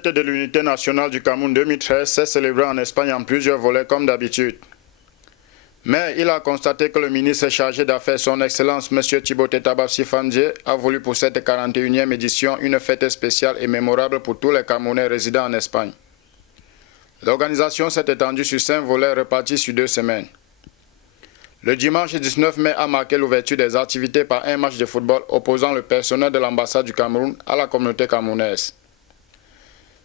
fête de l'unité nationale du Cameroun 2013 s'est célébrée en Espagne en plusieurs volets comme d'habitude. Mais il a constaté que le ministre chargé d'affaires, son Excellence M. Tibouté Tabassi Fandje, a voulu pour cette 41e édition une fête spéciale et mémorable pour tous les Camerounais résidant en Espagne. L'organisation s'est étendue sur 5 volets répartis sur 2 semaines. Le dimanche 19 mai a marqué l'ouverture des activités par un match de football opposant le personnel de l'ambassade du Cameroun à la communauté camerounaise.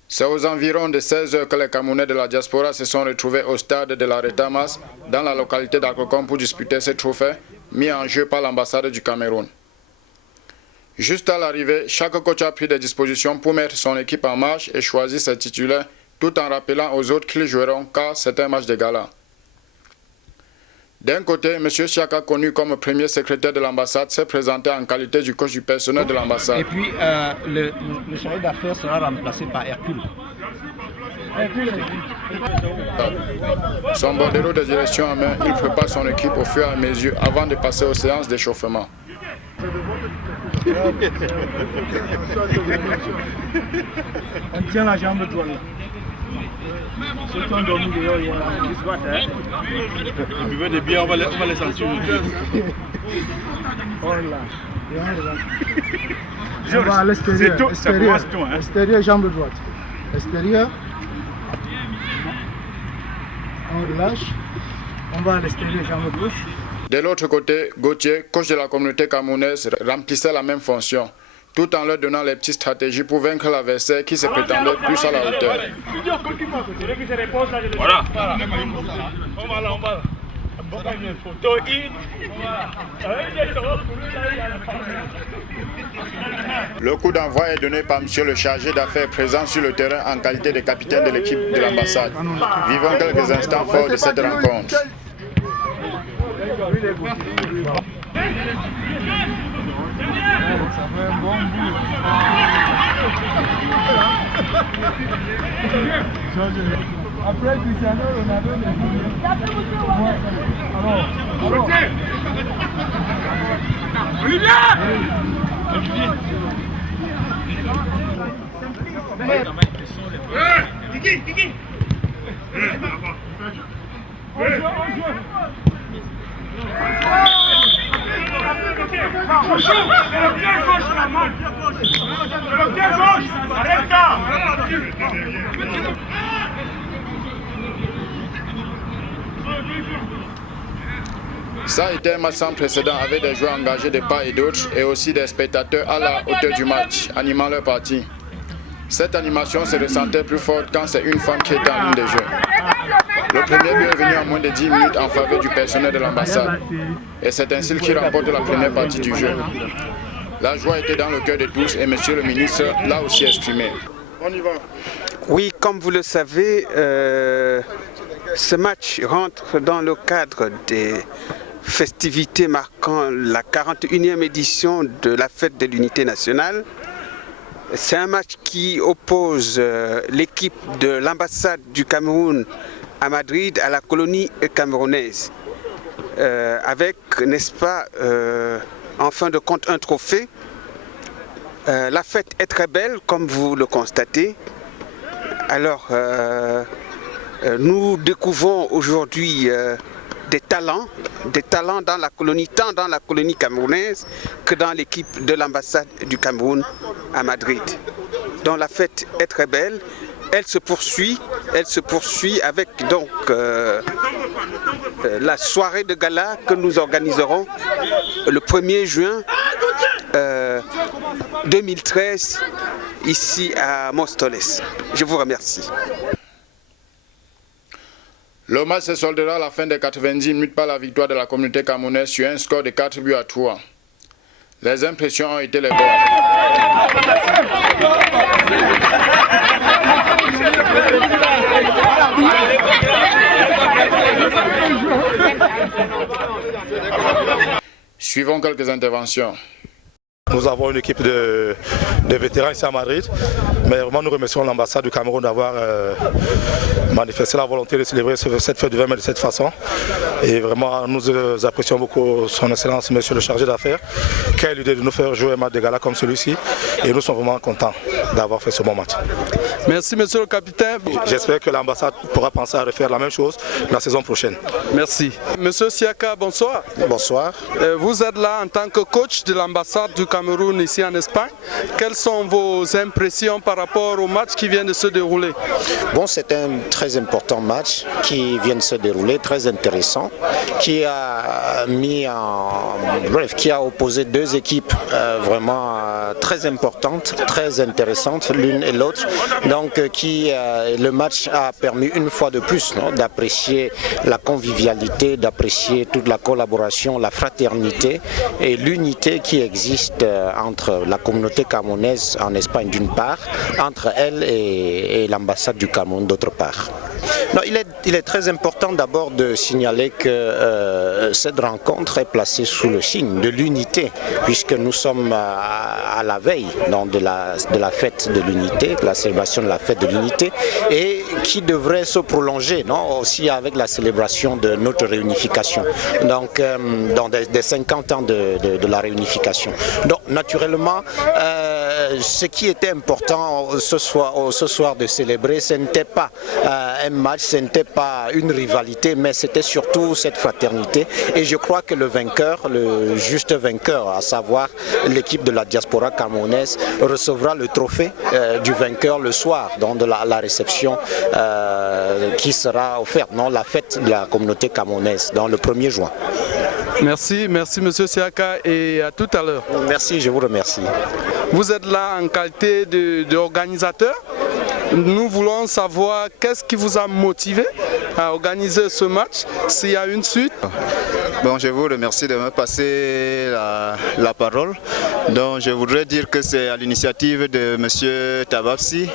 C'est aux environs de 16 h que les Camerounais de la diaspora se sont retrouvés au stade de la Retamas dans la localité d'Akokon pour disputer ce trophée mis en jeu par l'ambassade du Cameroun. Juste à l'arrivée, chaque coach a pris des dispositions pour mettre son équipe en marche et choisir ses titulaires tout en rappelant aux autres qu'ils joueront car c'est un match de gala. D'un côté, M. Chiaka, connu comme premier secrétaire de l'ambassade, s'est présenté en qualité du coach du personnel de l'ambassade. Et puis, le chargé d'affaires sera remplacé par Hercule. Son bordereau de direction en main, il prépare son équipe au fur et à mesure avant de passer aux séances d'échauffement. On tient la jambe droite. Ceux qui ont dormi dehors, il y a ils buvaient des bières, on va les censurer. Oh là. On va à l'extérieur. Extérieur, jambe droite. Extérieur. On relâche. On va à l'extérieur, jambe gauche. De l'autre côté, Gauthier, coach de la communauté camerounaise, remplissait la même fonction, tout en leur donnant les petites stratégies pour vaincre l'adversaire qui se prétendait plus à la hauteur. Voilà. On va là. Le coup d'envoi est donné par M. le chargé d'affaires présent sur le terrain en qualité de capitaine de l'équipe de l'ambassade. Vivons quelques instants forts de cette rencontre. Ça fait un bon bout. Après Cristiano Ronaldo, alors. Kiki. Ça a été un match sans précédent avec des joueurs engagés de part et d'autre et aussi des spectateurs à la hauteur du match, animant leur partie. Cette animation se ressentait plus forte quand c'est une femme qui est en ligne de jeu. Le premier but est venu en moins de 10 minutes en faveur du personnel de l'ambassade. Et c'est ainsi qu'il remporte la première partie du jeu. La joie était dans le cœur de tous et monsieur le ministre l'a aussi exprimé. On y va. Oui, comme vous le savez, ce match rentre dans le cadre des festivités marquant la 41e édition de la fête de l'unité nationale. C'est un match qui oppose l'équipe de l'ambassade du Cameroun à Madrid à la colonie camerounaise. Avec, n'est-ce pas, en fin de compte, un trophée. La fête est très belle, comme vous le constatez. Alors, nous découvrons aujourd'hui des talents dans la colonie, tant dans la colonie camerounaise que dans l'équipe de l'ambassade du Cameroun à Madrid. Donc la fête est très belle, elle se poursuit avec donc la soirée de gala que nous organiserons le 1er juin 2013 ici à Móstoles. Je vous remercie. Le match se soldera à la fin des 90 minutes par la victoire de la communauté camerounaise sur un score de 4-3. Les impressions ont été les bonnes. Suivons quelques interventions. Nous avons une équipe de vétérans ici à Madrid, mais vraiment nous remercions l'ambassade du Cameroun d'avoir manifesté la volonté de célébrer cette fête du 20 mai de cette façon. Et vraiment nous apprécions beaucoup son Excellence, Monsieur le chargé d'affaires, qui a eu l'idée de nous faire jouer un match de gala comme celui-ci. Et nous sommes vraiment contents. d'avoir fait ce bon match. Merci monsieur le capitaine. J'espère que l'ambassade pourra penser à refaire la même chose la saison prochaine. Merci. Monsieur Siaka, bonsoir. Bonsoir. Vous êtes là en tant que coach de l'ambassade du Cameroun ici en Espagne. Quelles sont vos impressions par rapport au match qui vient de se dérouler? Bon, c'est un très important match qui vient de se dérouler, très intéressant, qui a qui a opposé deux équipes vraiment très importantes, très intéressantes l'une et l'autre. Donc le match a permis une fois de plus d'apprécier la convivialité, d'apprécier toute la collaboration, la fraternité et l'unité qui existe entre la communauté camerounaise en Espagne d'une part, entre elle et l'ambassade du Cameroun d'autre part. Non, il est très important d'abord de signaler que cette rencontre est placée sous le signe de l'unité, puisque nous sommes à la veille de la fête de l'unité, de la célébration de la fête de l'unité, et qui devrait se prolonger aussi avec la célébration de notre réunification, donc dans des 50 ans de la réunification. Donc naturellement, ce qui était important ce soir de célébrer, ce n'était pas un match, ce n'était pas une rivalité, mais c'était surtout cette fraternité. Et je crois que le vainqueur, le juste vainqueur, à savoir l'équipe de la diaspora camerounaise, recevra le trophée du vainqueur le soir, donc de la réception qui sera offerte, la fête de la communauté camerounaise, dans le 1er juin. Merci, merci monsieur Siaka et à tout à l'heure. Merci, je vous remercie. Vous êtes là en qualité d'organisateur. Nous voulons savoir qu'est-ce qui vous a motivé à organiser ce match, s'il y a une suite. Bon, je vous remercie de me passer la parole. Donc, je voudrais dire que c'est à l'initiative de M. Tababsi,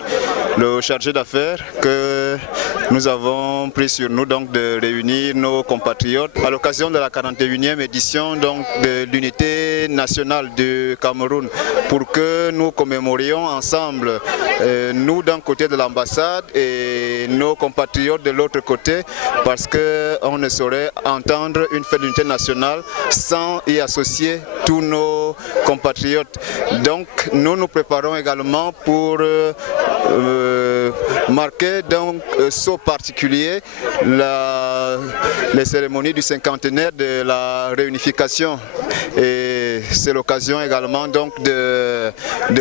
le chargé d'affaires, que nous avons pris sur nous donc, de réunir nos compatriotes à l'occasion de la 41e édition donc, de l'unité nationale du Cameroun pour que nous commémorions ensemble, nous d'un côté de l'ambassade et nos compatriotes de l'autre côté, parce qu'on ne saurait entendre une fête d'unité nationale sans y associer tous nos compatriotes. Donc nous nous préparons également pour marquer d'un saut particulier les cérémonies du cinquantenaire de la réunification. Et c'est l'occasion également donc de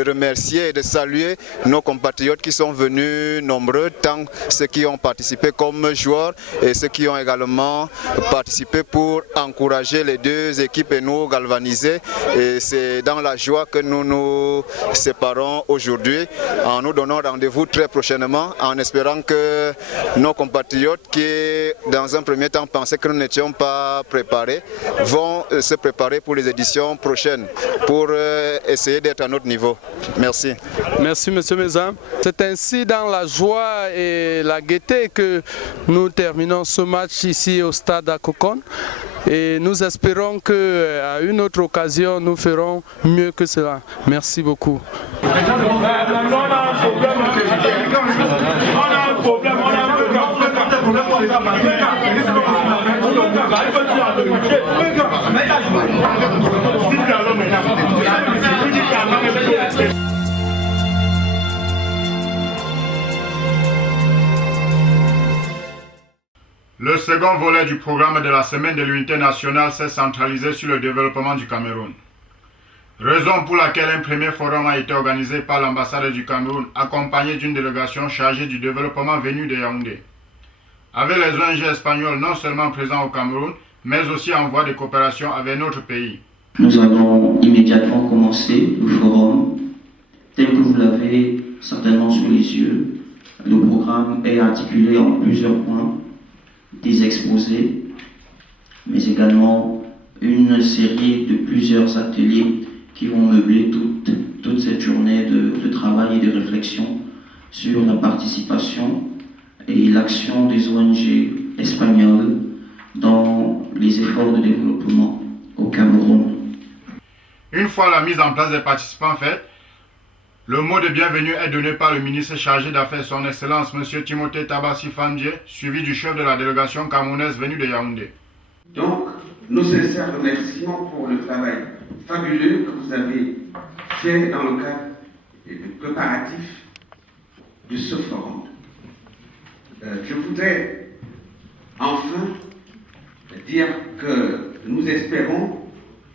remercier et de saluer nos compatriotes qui sont venus nombreux, tant ceux qui ont participé comme joueurs et ceux qui ont également participé pour encourager les deux équipes et nous galvaniser. Et c'est dans la joie que nous nous séparons aujourd'hui, en nous donnant rendez-vous très prochainement, en espérant que nos compatriotes qui dans un premier temps pensaient que nous n'étions pas préparés, vont se préparer pour les éditions prochaines, pour essayer d'être à notre niveau. Merci. Merci monsieur Mézam. C'est ainsi dans la joie et la gaieté que nous terminons ce match ici au stade Akokon. Et nous espérons qu'à une autre occasion, nous ferons mieux que cela. Merci beaucoup. Le second volet du programme de la Semaine de l'Unité nationale s'est centralisé sur le développement du Cameroun. Raison pour laquelle un premier forum a été organisé par l'ambassade du Cameroun, accompagné d'une délégation chargée du développement venue de Yaoundé. Avec les ONG espagnoles non seulement présents au Cameroun, mais aussi en voie de coopération avec notre pays. Nous allons immédiatement commencer le forum. Tel que vous l'avez certainement sous les yeux, le programme est articulé en plusieurs points. Des exposés, mais également une série de plusieurs ateliers qui vont meubler toute cette journée de travail et de réflexion sur la participation et l'action des ONG espagnoles dans les efforts de développement au Cameroun. Une fois la mise en place des participants faite, le mot de bienvenue est donné par le ministre chargé d'affaires, son Excellence M. Timothée Tabassi Fandie, suivi du chef de la délégation camerounaise venue de Yaoundé. Donc, nos sincères remerciements pour le travail fabuleux que vous avez fait dans le cadre et de préparatifs de ce forum. Je voudrais enfin dire que nous espérons,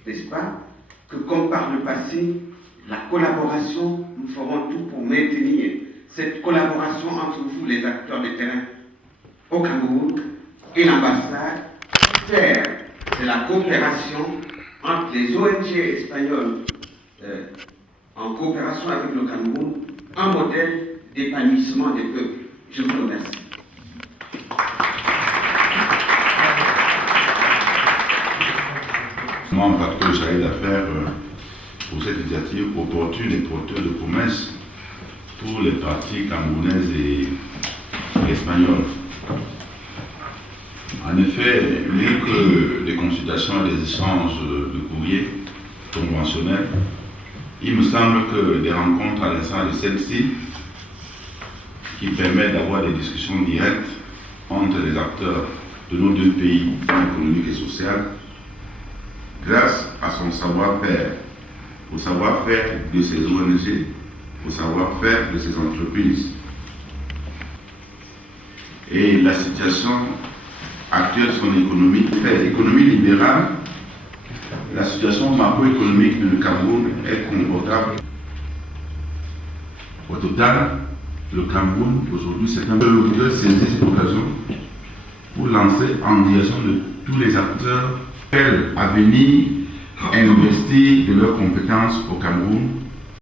n'est-ce pas, que comme par le passé, la collaboration, nous ferons tout pour maintenir cette collaboration entre vous, les acteurs de terrain au Cameroun, et l'ambassade, faire de la coopération entre les ONG espagnoles en coopération avec le Cameroun un modèle d'épanouissement des peuples. Je vous remercie. Moi, en particulier, le chargé d'affaires pour cette initiative opportune et porteuse de promesses pour les parties camerounaises et espagnoles. En effet, mieux que des consultations et des échanges de courriers conventionnels, il me semble que des rencontres à l'instar de celle-ci, qui permettent d'avoir des discussions directes entre les acteurs de nos deux pays économiques et sociaux, grâce à son savoir-faire, au savoir-faire de ses ONG, au savoir-faire de ses entreprises. Et la situation actuelle de son économie, l'économie libérale, la situation macroéconomique du Cameroun est confortable. Au total, le Cameroun aujourd'hui, c'est un peu de saisir cette occasion pour lancer en direction de tous les acteurs à venir investir de leurs compétences au Cameroun